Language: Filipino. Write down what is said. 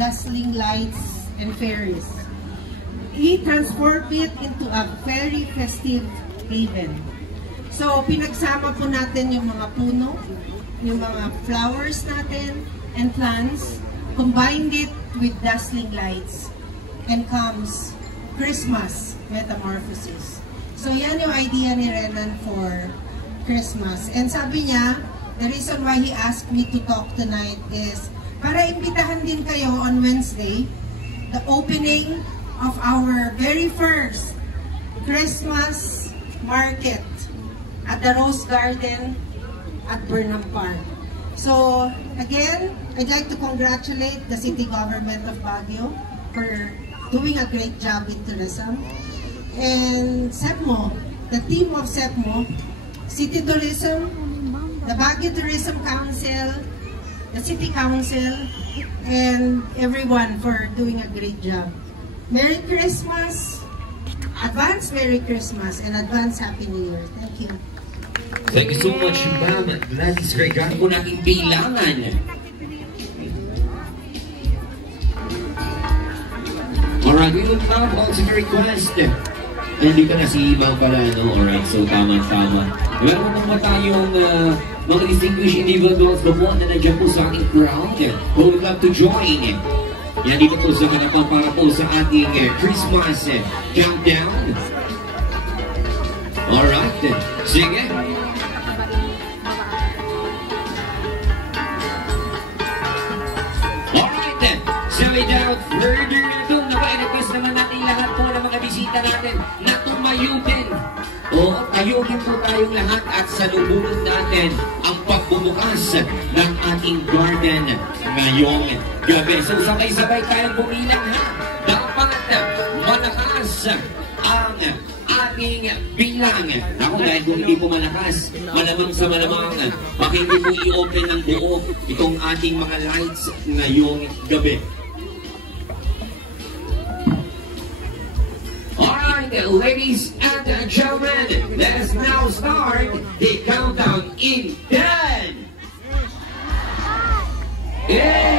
dazzling lights and fairies. He transformed it into a very festive haven. So, pinagsama po natin yung mga puno, yung mga flowers natin, and plants, combined it with dazzling lights, and comes Christmas metamorphosis. So, yan yung idea ni Renan for Christmas. And sabi niya, the reason why he asked me to talk tonight is para imbitahan din kayo on Wednesday, the opening of our very first Christmas market at the Rose Garden at Burnham Park. So, again, I'd like to congratulate the city government of Baguio for doing a great job in tourism. And SEPMO, the team of SEPMO, City Tourism, the Baguio Tourism Council, the City Council, and everyone for doing a great job. Merry Christmas, advance Merry Christmas, and advance Happy New Year. Thank you. Thank you so much, Ma'am Gladys Gregan po nating bilangan. Alright, we will now also request. Hindi ka na si Ma'am pala, no? Alright, so tama-tama. Meron naman tayong mga distinguished individuals na po na nandiyan po sa ating crowd who would love to join. Yan dito po sa hanapan para po sa ating Christmas countdown. Alright, sige. Alright, so without further ado, naka-request naman natin lahat po ng mga bisita natin na tumayo din. O, tayugin po tayong lahat at salubungin natin ang pagbubukas ng ating garden ngayong gabi. So, sabay-sabay tayong bumilang ha. Dapat malakas ang ating bilang. Ako, dahil kung hindi po malakas, malamang sa malamang, baka hindi po i-open ng buo itong ating mga lights ngayong gabi. Ladies and gentlemen, let us now start the countdown in 10, 8,